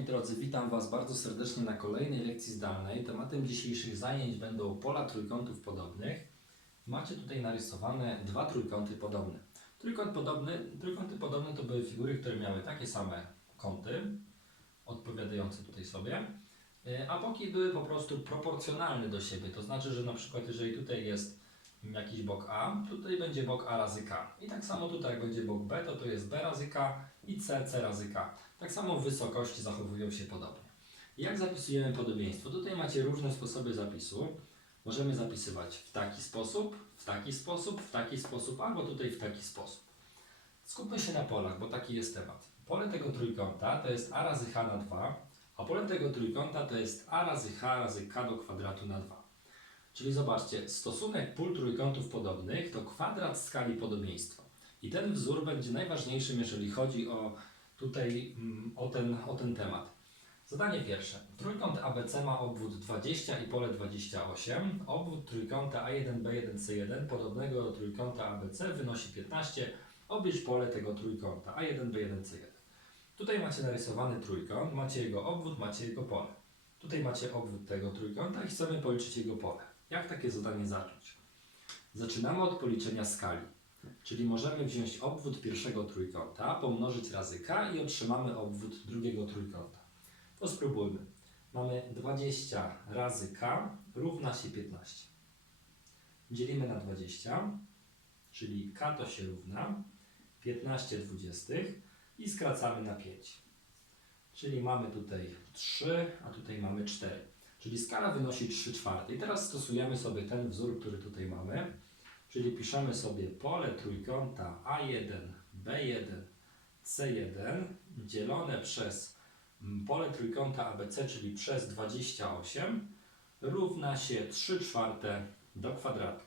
Moi drodzy, witam Was bardzo serdecznie na kolejnej lekcji zdalnej. Tematem dzisiejszych zajęć będą pola trójkątów podobnych. Macie tutaj narysowane dwa trójkąty podobne. Trójkąt podobny, trójkąty podobne to były figury, które miały takie same kąty, odpowiadające tutaj sobie, y, a boki były po prostu proporcjonalne do siebie. To znaczy, że na przykład jeżeli tutaj jest jakiś bok A, tutaj będzie bok A razy K. I tak samo tutaj jak będzie bok B, to to jest B razy K i C, C razy K. Tak samo wysokości zachowują się podobnie. Jak zapisujemy podobieństwo? Tutaj macie różne sposoby zapisu. Możemy zapisywać w taki sposób, w taki sposób, w taki sposób, albo tutaj w taki sposób. Skupmy się na polach, bo taki jest temat. Pole tego trójkąta to jest a razy h na 2, a pole tego trójkąta to jest a razy h razy k do kwadratu na 2. Czyli zobaczcie, stosunek pól trójkątów podobnych to kwadrat skali podobieństwa. I ten wzór będzie najważniejszym, jeżeli chodzi o tutaj mm, o ten, o ten temat. Zadanie pierwsze. Trójkąt ABC ma obwód 20 i pole 28. Obwód trójkąta A1, B1, C1 podobnego do trójkąta ABC wynosi 15. Oblicz pole tego trójkąta A1, B1, C1. Tutaj macie narysowany trójkąt, macie jego obwód, macie jego pole. Tutaj macie obwód tego trójkąta i chcemy policzyć jego pole. Jak takie zadanie zacząć? Zaczynamy od policzenia skali. Czyli możemy wziąć obwód pierwszego trójkąta, pomnożyć razy k i otrzymamy obwód drugiego trójkąta. To spróbujmy. Mamy 20 razy k równa się 15. Dzielimy na 20, czyli k to się równa 15 dwudziestych i skracamy na 5. Czyli mamy tutaj 3, a tutaj mamy 4. Czyli skala wynosi 3 czwarte. I teraz stosujemy sobie ten wzór, który tutaj mamy. Czyli piszemy sobie pole trójkąta A1, B1, C1 dzielone przez pole trójkąta ABC, czyli przez 28 równa się 3 czwarte do kwadratu.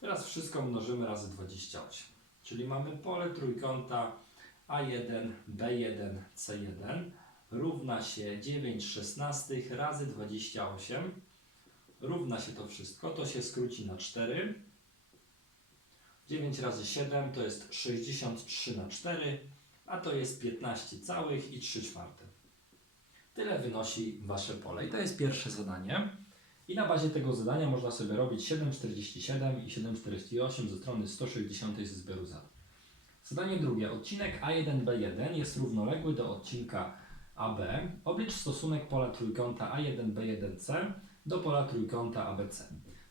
Teraz wszystko mnożymy razy 28. Czyli mamy pole trójkąta A1, B1, C1 równa się 9 szesnastych razy 28 równa się to wszystko, to się skróci na 4. 9 razy 7 to jest 63 na 4, a to jest 15 całych i 3 czwarte. Tyle wynosi Wasze pole. I to jest pierwsze zadanie. I na bazie tego zadania można sobie robić 7,47 i 7,48 ze strony 160 z zbioru zadań. Zadanie drugie. Odcinek A1B1 jest równoległy do odcinka AB. Oblicz stosunek pola trójkąta A1B1C do pola trójkąta ABC.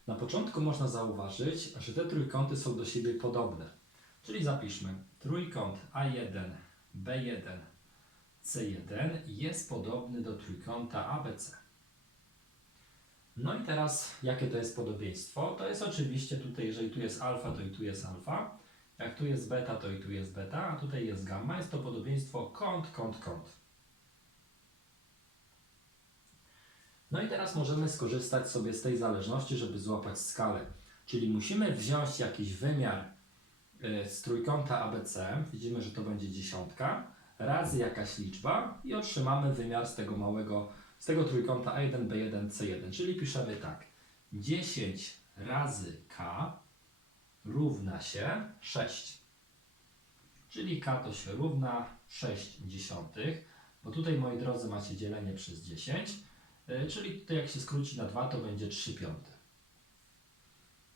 Na początku można zauważyć, że te trójkąty są do siebie podobne. Czyli zapiszmy trójkąt A1, B1, C1 jest podobny do trójkąta ABC. No i teraz jakie to jest podobieństwo? To jest oczywiście tutaj, jeżeli tu jest alfa, to i tu jest alfa. Jak tu jest beta, to i tu jest beta, a tutaj jest gamma. Jest to podobieństwo kąt, kąt, kąt. No i teraz możemy skorzystać sobie z tej zależności, żeby złapać skalę. Czyli musimy wziąć jakiś wymiar y, z trójkąta ABC, widzimy, że to będzie dziesiątka, razy jakaś liczba i otrzymamy wymiar z tego małego, z tego trójkąta A1, B1, C1. Czyli piszemy tak, 10 razy K równa się 6. Czyli K to się równa 6 dziesiątych, bo tutaj, moi drodzy, macie dzielenie przez 10, y, czyli tutaj jak się skróci na 2, to będzie 3 piąte.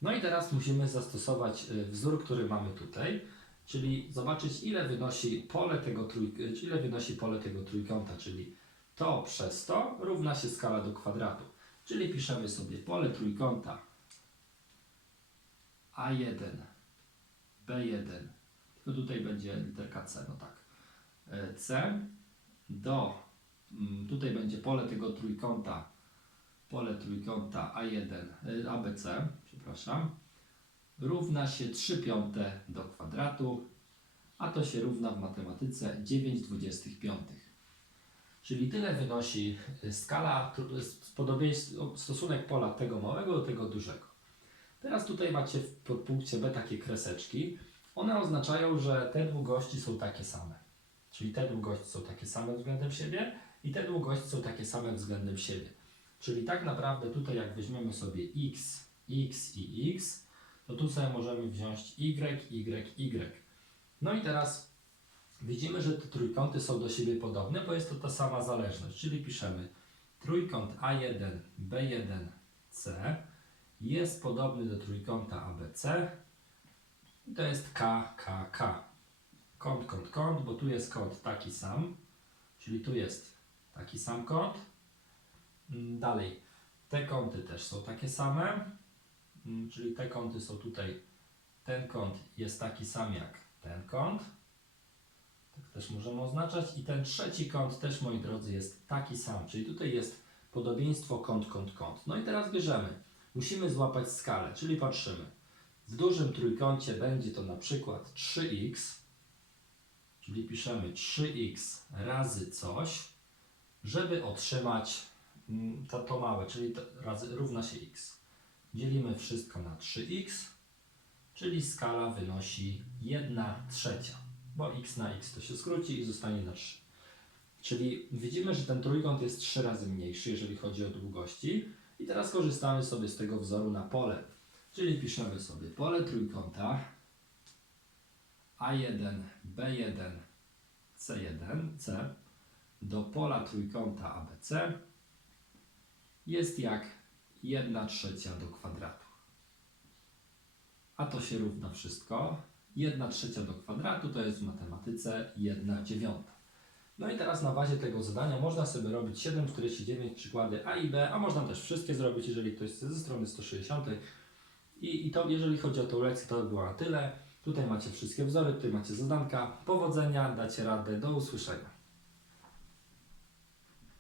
No i teraz musimy zastosować y, wzór, który mamy tutaj, czyli zobaczyć ile wynosi pole tego, trój... y, ile wynosi pole tego trójkąta, czyli to przez to równa się skala do kwadratu. Czyli piszemy sobie pole trójkąta A1, B1, no tutaj będzie literka C, no tak, E, C do, tutaj będzie pole tego trójkąta, pole trójkąta A1, e, ABC, przepraszam, równa się 3 piąte do kwadratu, a to się równa w matematyce 9 dwudziestych piątych. Czyli tyle wynosi y, skala, podobieństwo, stosunek pola tego małego do tego dużego. Teraz tutaj macie w podpunkcie B takie kreseczki. One oznaczają, że te długości są takie same. Czyli te długości są takie same względem siebie i te długości są takie same względem siebie. Czyli tak naprawdę tutaj jak weźmiemy sobie x, x i x, to tu sobie możemy wziąć y, y, y. No i teraz widzimy, że te trójkąty są do siebie podobne, bo jest to ta sama zależność, czyli piszemy trójkąt A1, B1, C jest podobny do trójkąta ABC i to jest K, K, K. Kąt, kąt, kąt, bo tu jest kąt taki sam, czyli tu jest taki sam kąt. Mm, Dalej, te kąty też są takie same, Mm, czyli te kąty są tutaj, ten kąt jest taki sam jak ten kąt. Tak też możemy oznaczać. I ten trzeci kąt też, moi drodzy, jest taki sam, czyli tutaj jest podobieństwo kąt, kąt, kąt. No i teraz bierzemy. Musimy złapać skalę, czyli patrzymy. W dużym trójkącie będzie to na przykład 3x, czyli piszemy 3x razy coś, żeby otrzymać mm, to, to małe, czyli to razy równa się x. Dzielimy wszystko na 3x, czyli skala wynosi 1 trzecia, bo x na x to się skróci i zostanie na 3. Czyli widzimy, że ten trójkąt jest 3 razy mniejszy, jeżeli chodzi o długości. I teraz korzystamy sobie z tego wzoru na pole. Czyli piszemy sobie pole trójkąta A1, B1, C1, C do pola trójkąta ABC jest jak 1 trzecia do kwadratu. A to się równa wszystko. 1 trzecia do kwadratu to jest w matematyce 1 dziewiąta. No i teraz na bazie tego zadania można sobie robić 7,49 przykłady A i B, a można też wszystkie zrobić, jeżeli ktoś chce ze strony 160. I, I to, jeżeli chodzi o tę lekcję, to by było na tyle. Tutaj macie wszystkie wzory, tutaj macie zadanka. Powodzenia, dacie radę, do usłyszenia.